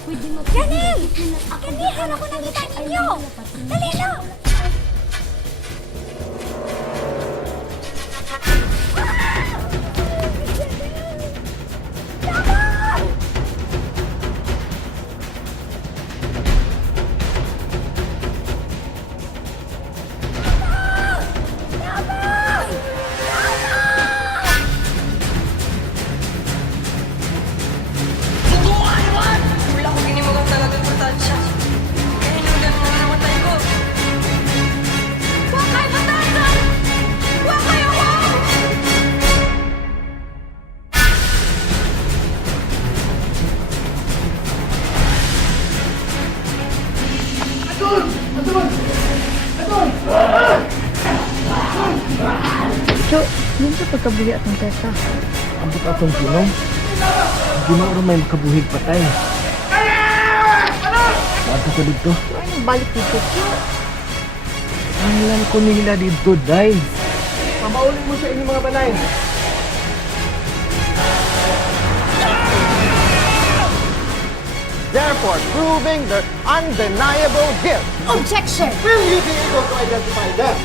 Ganil! Ganil! Hala ko nakita ninyo! Dali na! Wala ko ginimagang talagang importansya. Kaya hinunggan na namatay ko. Huwag kayo matasan! Huwag kayo ko! So, yun sa pagkabuhi at ng tesa. Ambot atong pinom. Ginoo may makabuhig patay. Bato ko dito. Ano balik dito? Ang lang ko nila dito, Day. Pamaulin mo sa inyong mga balay. Therefore proving their undeniable guilt. Objection! Will you be able to identify them?